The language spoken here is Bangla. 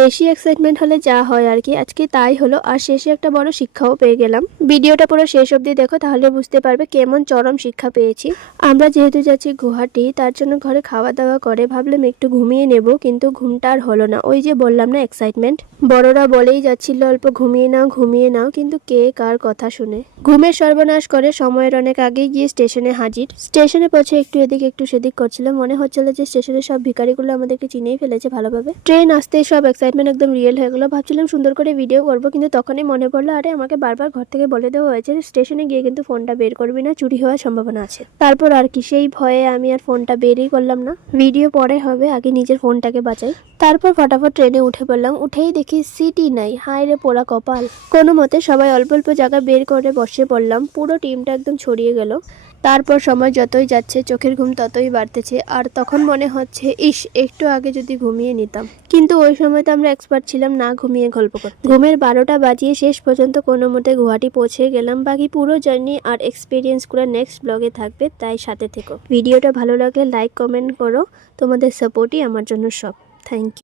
বেশি এক্সাইটমেন্ট হলে যা হয় আর কি, আজকে তাই হলো। আর শেষে একটা বড় শিক্ষাও পেয়ে গেলাম। ভিডিওটা পুরো শেষ অবধি দেখো, তাহলে বুঝতে পারবে কেমন চরম শিক্ষা পেয়েছি। আমরা যেহেতু যাচ্ছি গুয়াহাটি, তার জন্য ঘরে খাওয়া দাওয়া করে ভাবলাম একটু ঘুমিয়ে নেব, কিন্তু ঘুমটা আর হলো না। ওই যে বললাম না, এক্সাইটমেন্ট। বড়রা বলেই যাচ্ছিল অল্প ঘুমিয়ে নাও ঘুমিয়ে নাও, কিন্তু কে কার কথা শুনে। ঘুমের সর্বনাশ করে সময়ের অনেক আগেই গিয়ে স্টেশনে হাজির। স্টেশনে পৌঁছে একটু এদিক একটু সেদিক করছিলাম, মনে হচ্ছিল যে স্টেশনের সব ভিখারিগুলো আমাদেরকে চিনেই ফেলেছে ভালোভাবে। ট্রেন আসতে সব এক্সাইটমেন্ট একদম রিয়েল হয়ে গেলো। ভাবছিলাম সুন্দর করে ভিডিও করবো, কিন্তু তখনই মনে পড়লো আরে আমাকে বারবার ঘর থেকে বলে দেওয়া হয়েছে স্টেশনে গিয়ে কিন্তু ফোনটা বের করবি না, চুরি হওয়ার সম্ভাবনা আছে। তারপর আর কি, সেই ভয়ে আমি আর ফোনটা বেরই করলাম না। ভিডিও পরে হবে, আগে নিজের ফোনটাকে বাঁচাই। তারপর ফটাফট ট্রেনে উঠে পড়লাম। উঠেই দেখি সিটই নাই, হায় রে পোড়া কপাল। কোনো মতে সবাই অল্প অল্প জায়গা বের করে বসে পড়লাম। পুরো টিমটা একদম ছড়িয়ে গেল। তারপর সময় যতই যাচ্ছে চোখের ঘুম ততই বাড়তেছে, আর তখন মনে হচ্ছে ইস একটু আগে যদি ঘুমিয়ে নিতাম। কিন্তু ওই সময় তো আমরা এক্সপার্ট ছিলাম না ঘুমিয়ে গল্প করতে। ঘুমের 12টা বাজিয়ে শেষ পর্যন্ত কোনো মতে গুয়াহাটি পৌঁছে গেলাম। বাকি পুরো জার্নি আর এক্সপিরিয়েন্স করে নেক্সট ব্লগে থাকবে, তাই সাথে থেকো। ভিডিওটা ভালো লাগলে লাইক কমেন্ট করো, তোমাদের সাপোর্টই আমার জন্য সব। Thank you.